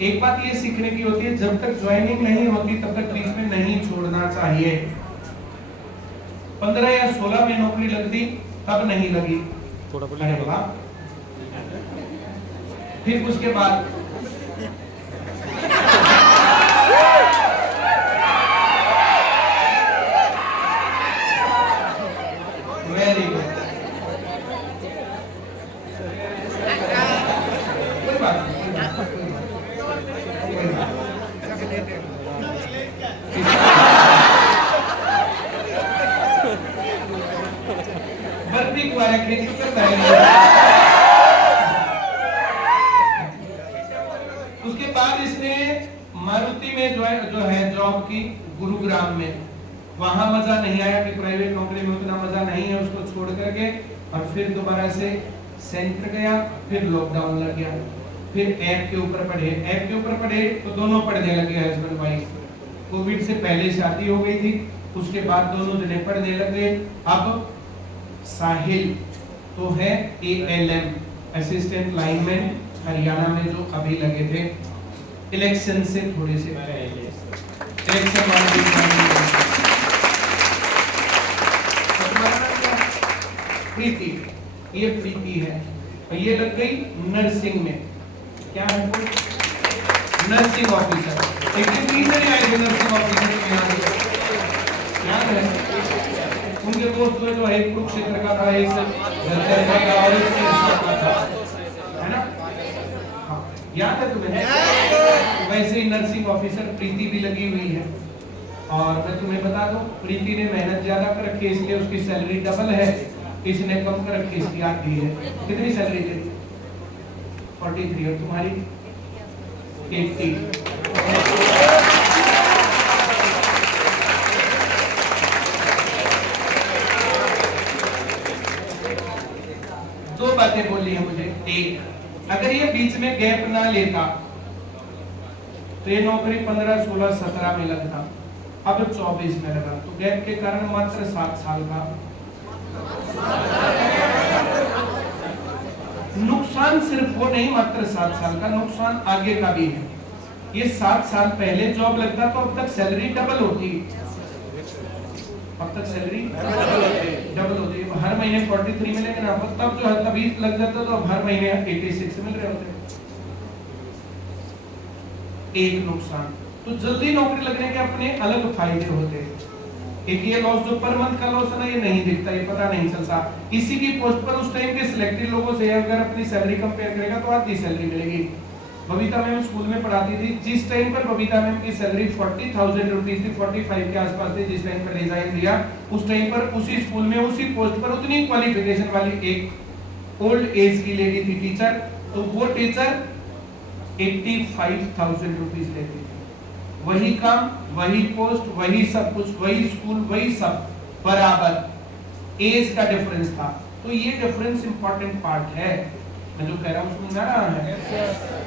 एक बात ये सीखने की होती है, जब तक ज्वाइनिंग नहीं होती तब तक बीच में नहीं छोड़ना चाहिए। 15 या 16 में नौकरी लगती तब नहीं लगी, अरे वाह। फिर उसके बाद वेरी गुड, कोई बात नहीं, बर्फी को रखे करता है। उसके बाद इसने मारुति में जो है जॉब की, गुरुग्राम में। वहां मजा नहीं आया कि प्राइवेट नौकरी में उतना मजा नहीं है, उसको छोड़ करके और फिर दोबारा से सेंटर गया। फिर लॉकडाउन लग गया, फिर ऐप के ऊपर पढ़े तो दोनों पढ़ने लगे हस्बैंड वाइफ। कोविड से पहले शादी हो गई थी, उसके बाद दोनों जने पढ़ने लगे। अब साहिल तो है ALM असिस्टेंट लाइनमैन हरियाणा में, जो अभी लगे थे इलेक्शन से थोड़े से पहले, इलेक्शन वाले प्रीति, ये प्रीति है और ये लग गई नर्सिंग में। क्या है वो? Nursing officer. एक दिन टीचर आए थे नर्सिंग ऑफिसर के यहाँ, याद है? उनके दोस्त में जो एक कुरुक्षेत्र का था, एक और एक का था, है ना? हाँ, याद है तुम्हें? वैसे ही नर्सिंग ऑफिसर प्रीति भी लगी हुई है। और मैं तुम्हें बता दूं, प्रीति ने मेहनत ज्यादा कर रखी है, इसलिए उसकी सैलरी डबल है। इसने कम कर रखी, इसकी आधी है। कितनी सैलरी तेरी? 43। और तुम्हारी? 80। दो बातें बोली है मुझे। एक, अगर ये बीच में गैप ना लेता तो ये नौकरी 15, 16, 17 में लगता, अब 24 में लगा, तो गैप के कारण मात्र 7 साल का नुकसान। सिर्फ वो नहीं, मात्र 7 साल का नुकसान आगे का भी है। ये 7 साल पहले जॉब लगता तो अब तक सैलरी डबल होती, अब तक सैलरी डबल होती। हर महीने 43 मिलेंगे ना, तब जो है तभी लग जाता तो अब हर महीने 86 मिल रहे होते। एक नुकसान। तो जल्दी नौकरी लगने के अपने अलग फायदे होते हैं। एक ये लॉस जो पर मंथ का लॉस है ना, ये नहीं दिखता, ये पता नहीं चलता। इसी की पोस्ट पर उस टाइम के सिलेक्टेड लोगों से अगर अपनी सैलरी कंपेयर करेगा तो आधी सैलरी मिलेगी। बबीता मैम स्कूल में पढ़ाती थी, जिस टाइम पर बबीता मैम की सैलरी 40,000 रुपीज थी, 45 के आसपास थी, जिस टाइम पर रिजाइन दिया, उस टाइम पर उसी स्कूल में उसी पोस्ट पर उतनी क्वालिफिकेशन वाली एक ओल्ड एज की लेडी थी टीचर, तो वो टीचर 85,000 रुपीज लेती थी। वही काम, वही पोस्ट, वही सब कुछ, वही स्कूल, वही सब, बराबर एज का डिफरेंस था। तो ये डिफरेंस इंपॉर्टेंट पार्ट है। मैं जो कह रहा हूँ समझ आ रहा है?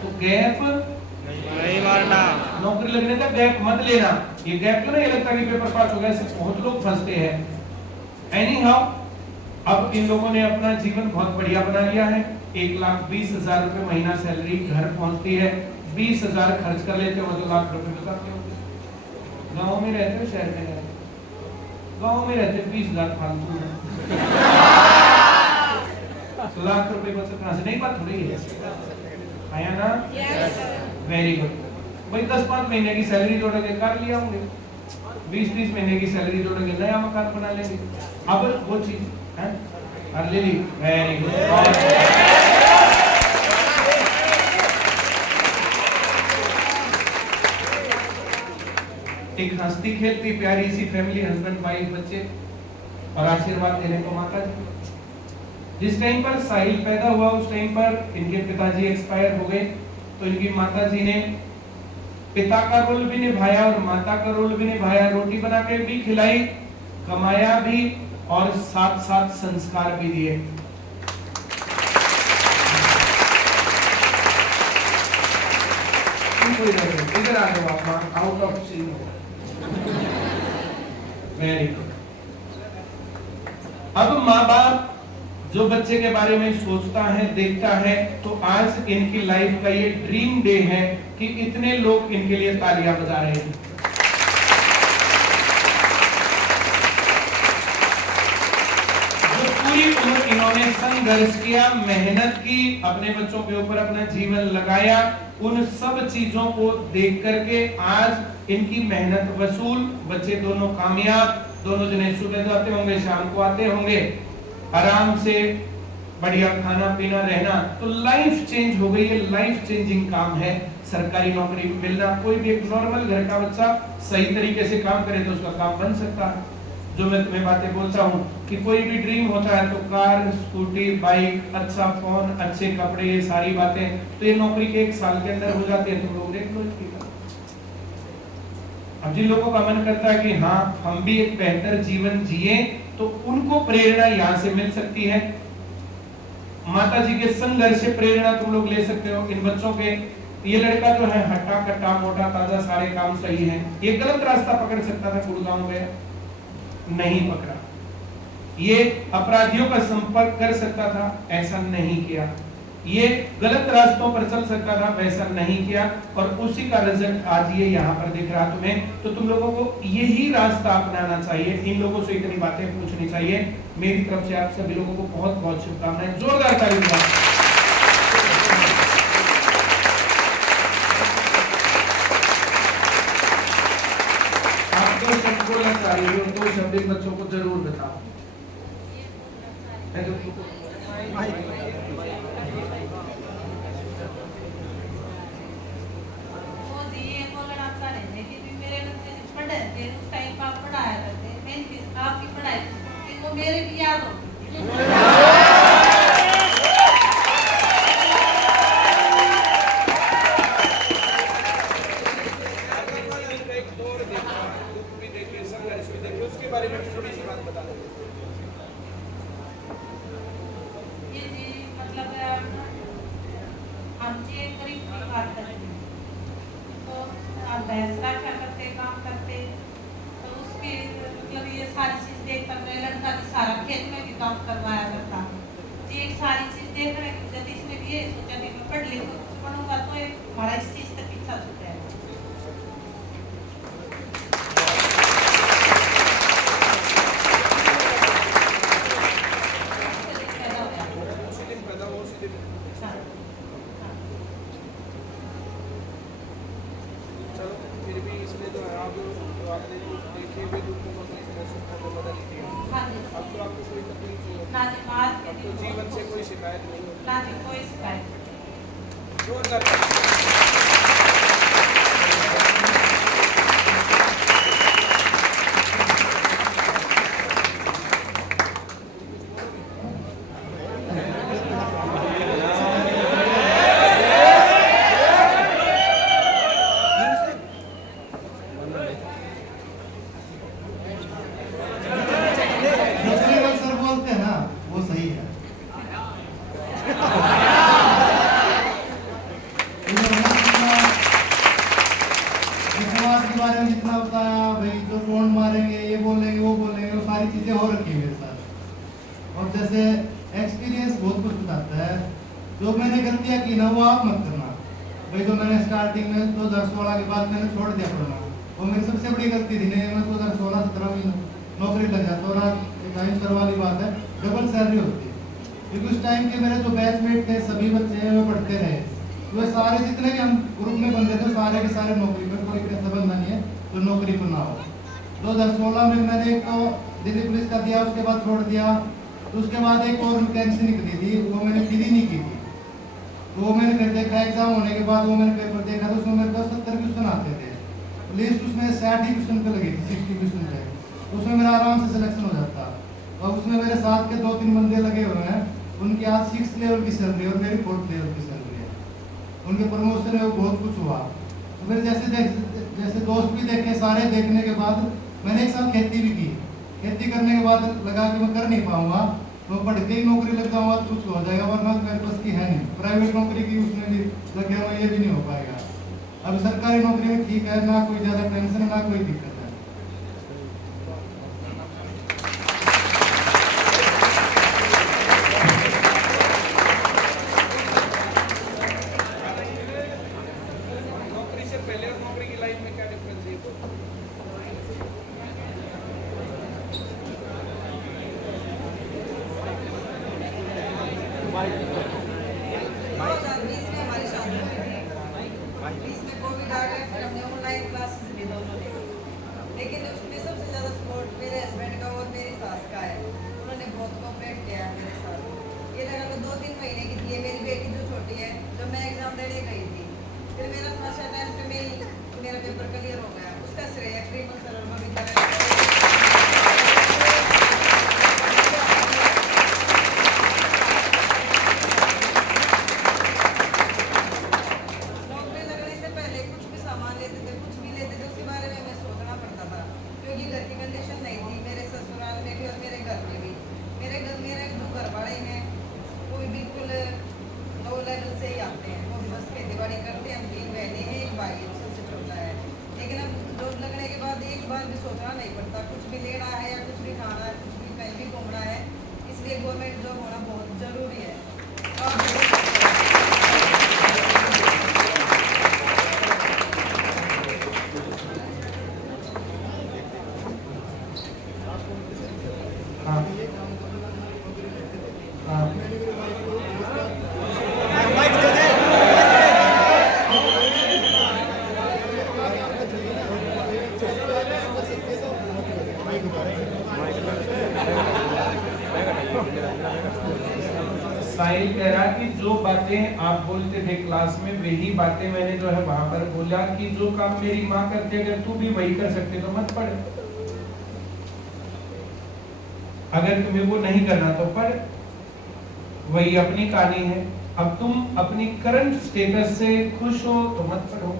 तो गैप नहीं मारना, नौकरी लगने का गैप मत लेना। ये गैप तो नहीं लगता कि पेपर पास हो गया, इससे बहुत लोग फंसते हैं। एनी हाउ, अब इन लोगों ने अपना जीवन बहुत बढ़िया बना लिया है। 1,20,000 रुपए महीना सैलरी घर पहुंचती है, 20,000 खर्च कर लेते हो तो लाख रुपए बचाते हो। गांव में रहते हो शहर में रहते हो? गांव में रहते 20,000 फालतू है, लाख रुपए बचत कहां से? नहीं, बात थोड़ी है, आया ना? Very good. भाई 10-5 महीने की सैलरी जोड़ोगे कर लिया होंगे, 20-30 महीने की सैलरी जोड़ोगे नया मकान बना लेंगे। अब वो चीज है कर ले ली, वेरी गुड। एक हंसती खेलती प्यारी सी फैमिली, हस्बैंड वाइफ बच्चे, और आशीर्वाद देने को माता जी। जिस टाइम पर साहिल पैदा हुआ उस टाइम पर इनके पिताजी एक्सपायर हो गए, तो इनकी माता जी ने पिता का रोल भी निभाया और माता का रोल भी निभाया। रोटी बना के भी खिलाई, कमाया भी और साथ साथ संस्कार भी दिए। इधर आ जाओ आप, आउट ऑफ सीन हो। Very good. अब माँ बाप जो बच्चे के बारे में सोचता है, देखता है, तो आज इनकी लाइफ का ये ड्रीम डे है कि इतने लोग इनके लिए तालियां बजा रहे हैं। जो पूरी उम्र इन्होंने संघर्ष किया, मेहनत की, अपने बच्चों के ऊपर अपना जीवन लगाया, उन सब चीजों को देख करके आज इनकी मेहनत वसूल, बच्चे दोनों कामयाब, दोनों जने सुबह जाते होंगे, शाम को आते होंगे, आराम से बढ़िया खाना पीना रहना, तो लाइफ चेंज हो गई है। लाइफ चेंजिंग काम है सरकारी नौकरी मिलना। कोई भी एक नॉर्मल घर का बच्चा सही तरीके से काम करे तो उसका काम बन सकता है। जो मैं तुम्हें बातें बोलता हूँ कि कोई भी ड्रीम होता है तो कार, स्कूटी, बाइक, अच्छा फोन, अच्छे कपड़े, ये सारी बातें तो ये नौकरी के 1 साल के अंदर हो जाती है। तुम लोग देख लो इसकी। अब जिन लोगों का मन करता है कि हाँ हम भी एक बेहतर जीवन जिए, तो उनको प्रेरणा यहाँ से मिल सकती है। माता जी के संघर्ष से प्रेरणा तुम लोग ले सकते हो। इन बच्चों के, ये लड़का जो है हट्टा कट्टा मोटा ताजा, सारे काम सही है, ये गलत रास्ता पकड़ सकता था, गुड़गांव गया, नहीं पकड़ा। ये अपराधियों का संपर्क कर सकता था, ऐसा नहीं किया। ये गलत रास्तों पर चल सकता था, वैसा नहीं किया, और उसी का रिजल्ट आज ये यहाँ पर दिख रहा तुम्हें। तो तुम लोगों को यही रास्ता अपनाना चाहिए। इन लोगों से इतनी बातें पूछनी चाहिए। मेरी तरफ से आप सभी लोगों को बहुत बहुत शुभकामनाएं। जोरदार ताली दीजिए। आप दो शब्द बोलना चाहिए, दो शब्द बच्चों को जरूर बताओ। मेरे भी याद हो। उसके बारे में थोड़ी सी बात बता दो। ये जी मतलब हम जे गरीब की बात करते हैं, तो आप भैंसला क्या करते, काम करते, तो उसकी मतलब ये सारी चीज देख कर मेरा लड़का भी सारा खेत में भी काम करवाया करता। जी एक सारी चीज देख रहे हैं, जब इसने भी ये सोचा कि मैं पढ़ लिखूं, कुछ बनूंगा, तो हमारा इस चीज तक पीछा छूट है। जीवन से कोई शिकायत नहीं होती। ना जी कोई शिकायत नहीं। जोरदार जैसे एक्सपीरियंस बहुत कुछ बताता है। जो मैंने गलतियां की ना वो आप मत करना भाई। जो मैंने स्टार्टिंग में 2016 के बाद मैंने छोड़ दिया पढ़ना, वो मेरी सबसे बड़ी गलती थी। नहीं मैं 2016-17 में नौकरी लग जाता। और टाइम सर वाली बात है, डबल सैलरी होती है, क्योंकि उस टाइम के मेरे जो बैचमेट थे सभी बच्चे हैं वो पढ़ते रहे। तो वे सारे जितने भी हम ग्रुप में बंदे थे सारे के सारे नौकरी पर, कोई ऐसा बंदा नहीं है जो नौकरी पर ना हो। 2016 में मैंने एक तो दिल्ली पुलिस का दिया, उसके बाद छोड़ दिया। तो उसके बाद एक और वैकेंसी निकली थी, वो मैंने फिर ही नहीं की थी। तो वो मैंने फिर देखा, एग्जाम होने के बाद वो मैंने पेपर देखा, तो उसमें मेरे को 70 क्वेश्चन आते थे। लिस्ट उसमें 60 ही क्वेश्चन पे लगी थी, 60 क्वेश्चन पे। तो उसमें मेरा आराम से सिलेक्शन हो जाता। और उसमें मेरे साथ के 2-3 बंदे लगे हुए हैं, उनकी आज 6th लेवल की सैलरी और मेरी 4th लेवल की सैलरी है। उनके प्रमोशन में बहुत कुछ हुआ। तो फिर जैसे दोस्त भी देखे, सारे देखने के बाद मैंने एक साल खेती भी की। खेती करने के बाद लगा कि मैं कर नहीं पाऊंगा, तो पढ़ के ही नौकरी लग जाऊंगा तो कुछ हो जाएगा, वरना मेरे पास की है नहीं। प्राइवेट नौकरी की उसमें भी लग गया, ये भी नहीं हो पाएगा। अब सरकारी नौकरी में ठीक है, ना कोई ज्यादा टेंशन है, ना कोई दिक्कत है। पहले और नौकरी की लाइफ में क्या डिफरेंस है? हमारी शादी हुई थी, 20 में कोविड आ गया, फिर हमने ऑनलाइन क्लासेस ली दोनों ने। लेकिन उसमें सबसे ज़्यादा सपोर्ट मेरे हस्बैंड का और मेरी सास का है। उन्होंने बहुत कोऑपरेट किया है मेरे साथ। ये लगा लो 2-3 महीने की थी मेरी बेटी जो छोटी है, जब मैं एग्जाम देने गई थी, फिर मेरा फर्स्ट अटेम्प्ट में ही मेरा पेपर क्लियर हो गया। उसका श्रेय क्रीमन सर और मम्मी का गवर्नमेंट जॉब होना बहुत जरूरी है। साहिल कह रहा कि जो बातें आप बोलते थे क्लास में वही बातें मैंने जो है वहां पर बोला कि जो काम मेरी माँ करते अगर तू भी वही कर सकते तो मत पढ़, अगर तुम्हें वो नहीं करना तो पढ़, वही अपनी कहानी है। अब तुम अपनी करंट स्टेटस से खुश हो तो मत पढ़ो,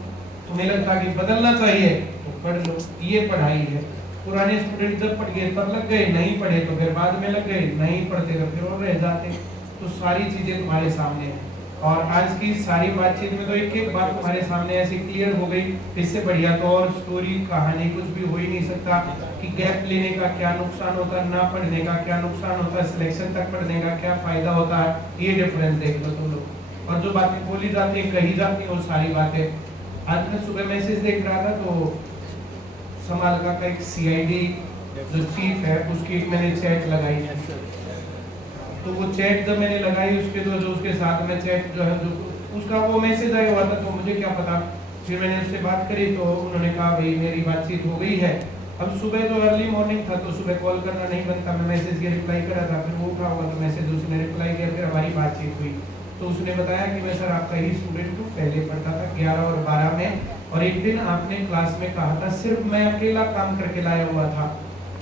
तुम्हें लगता कि बदलना चाहिए तो पढ़ लो, ये पढ़ाई है। पुराने स्टूडेंट जब पढ़ गए तब लग गए, नहीं पढ़े तो फिर बाद में लग गए, नहीं पढ़ते तो फिर और रह जाते। तो सारी चीजें तुम्हारे सामने हैं और आज की सारी बातचीत में तो एक एक बात तुम्हारे सामने ऐसी क्लियर हो गई। इससे बढ़िया तो और स्टोरी कहानी कुछ भी हो ही नहीं सकता कि गैप लेने का क्या नुकसान होता है, ना पढ़ने का क्या नुकसान होता है, सिलेक्शन तक पढ़ने का क्या फायदा होता है। ये डिफरेंस देख लो तुम लोग। और जो बातें बोली जाती है कही जाती है वो सारी बातें। आज मैं सुबह मैसेज देख रहा था तो समालका का एक सीआईडी जो चीफ है उसकी एक मैंने चैट लगाई है, तो वो चैट जब मैंने लगाई उसके जो उसके साथ में चैट जो है जो उसका वो मैसेज आया हुआ था, तो मुझे क्या पता। फिर मैंने उससे बात करी तो उन्होंने कहा भाई मेरी बातचीत हो गई है। अब सुबह जो अर्ली मॉर्निंग था तो सुबह कॉल करना नहीं बनता, मैं मैसेज के रिप्लाई करा था, फिर वो उठा हुआ तो मैसेज उसने रिप्लाई किया, फिर हमारी बातचीत हुई। तो उसने बताया कि मैं सर आपका ही स्टूडेंट हूँ, पहले पढ़ता था 11 और 12 में, और एक दिन आपने क्लास में कहा था सिर्फ मैं अकेला काम करके लाया हुआ था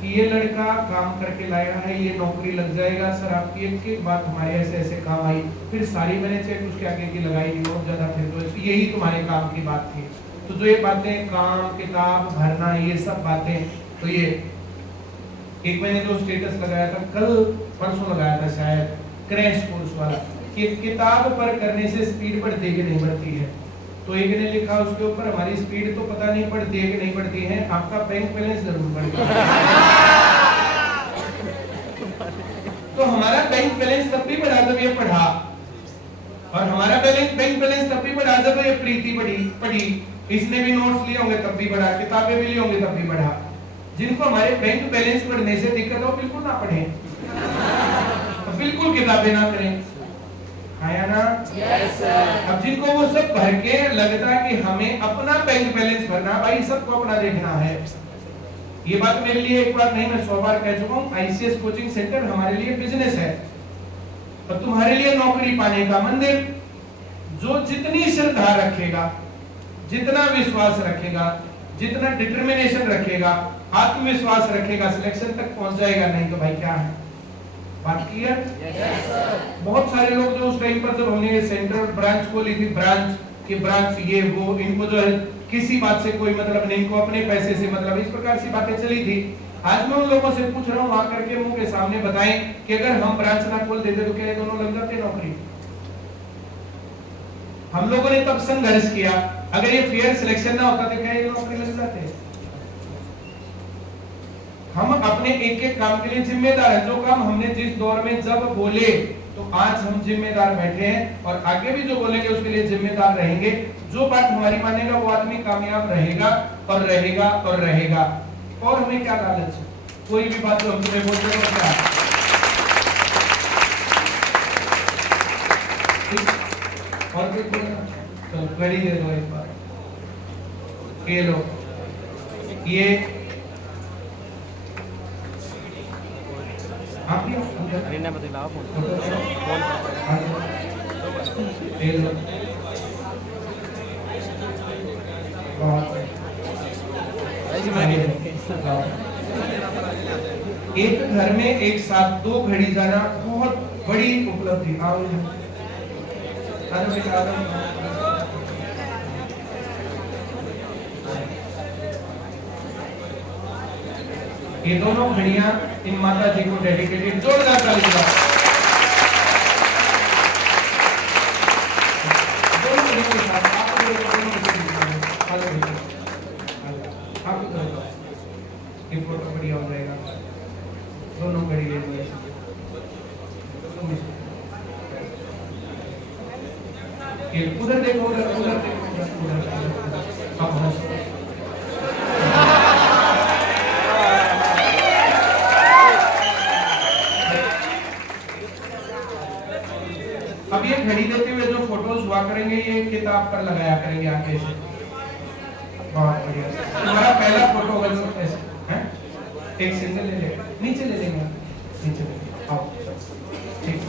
कि ये लड़का काम करके लाया है, ये नौकरी लग जाएगा। सर आपकी एक एक बात हमारे ऐसे ऐसे काम आई, फिर सारी मैंने चेक उसके आगे की लगाई नहीं और ज्यादा, फिर तो यही तुम्हारे काम की बात थी। तो जो ये बातें काम किताब भरना ये सब बातें, तो ये एक मैंने जो स्टेटस लगाया था कल परसों लगाया था शायद, क्रैश कोर्स वाला, कि किताब पर करने से स्पीड बढ़ती है कि नहीं बढ़ती है। तो एक ने लिखा उसके ऊपर हमारी स्पीड तो पता नहीं बढ़ती है कि नहीं बढ़ती है, आपका बैंक बैलेंस जरूर बढ़ता है। तो हमारा बैंक बैलेंस तब भी बढ़ा जब ये पढ़ा, और हमारा बैंक बैलेंस तब भी बढ़ा जब ये प्रीति पढ़ी, इसने भी नोट्स लिए होंगे तब भी बढ़ा, किताबें भी ली होंगी तब भी बढ़ा। जिनको हमारे बैंक बैलेंस बढ़ने से दिक्कत हो बिल्कुल ना पढ़े, तो बिल्कुल किताबें ना करें, आया ना? yes, sir. अब जिनको वो सब भर के लगता है कि हमें अपना बैंक बैलेंस भरना, भाई सबको अपना देखना है। ये बात मेरे लिए एक बार नहीं मैं 100 बार कह चुका हूँ, आईसीएस कोचिंग सेंटर हमारे लिए बिजनेस है और तुम्हारे लिए नौकरी पाने का मंदिर। जो जितनी श्रद्धा रखेगा, जितना विश्वास रखेगा, जितना डिटर्मिनेशन रखेगा, आत्मविश्वास रखेगा, सिलेक्शन तक पहुंच जाएगा। नहीं तो भाई क्या है बात क्लियर? बहुत सारे लोग जो उस टाइम पर जब हमने सेंट्रल ब्रांच खोली थी, ब्रांच ये वो, इनको जो है किसी बात से कोई मतलब नहीं, इनको अपने पैसे से मतलब, इस प्रकार सी बातें चली थी। आज मैं उन लोगों से पूछ रहा हूँ आकर के मुंह के सामने बताएं कि अगर हम ब्रांच ना खोल देते तो क्या ये दोनों लग जाते नौकरी? हम लोगों ने तब संघर्ष किया, अगर ये फेयर सिलेक्शन ना होता तो क्या ये नौकरी लग जाते? हम अपने एक एक काम के लिए जिम्मेदार हैं। जो काम हमने जिस दौर में जब बोले तो आज हम जिम्मेदार बैठे हैं और आगे भी जो बोलेंगे उसके लिए जिम्मेदार रहेंगे। जो बात हमारी मानेगा वो आदमी कामयाब रहेगा और रहेगा और रहेगा। और हमें क्या लालच है, कोई भी बात जो हम तुम्हें बोलते हो क्या और कुछ बोलना तो घड़ी दे दो एक बार, ये लो, ये आप रीना बदलाव ये लो, एक घर में एक साथ 2 घड़ी जाना बहुत बड़ी उपलब्धि। आओ ये दोनों घड़ियां इन माता जी को डेडिकेटेड, जोरदार ताली बजाओ। दोनों घड़ियों के साथ आप ये फोटो बढ़िया हो जाएगा, दोनों घड़ी ले लो। ये उधर देखो, उधर उधर देखो, उधर अब हंसो। अब ये घड़ी देते हुए जो फोटोज हुआ करेंगे ये किताब पर लगाया करेंगे आगे से। बहुत बढ़िया, तुम्हारा पहला फोटो होगा जो ऐसे हैं, एक सिंगल ले ले, नीचे ले लेंगे, नीचे ले आओ, ठीक।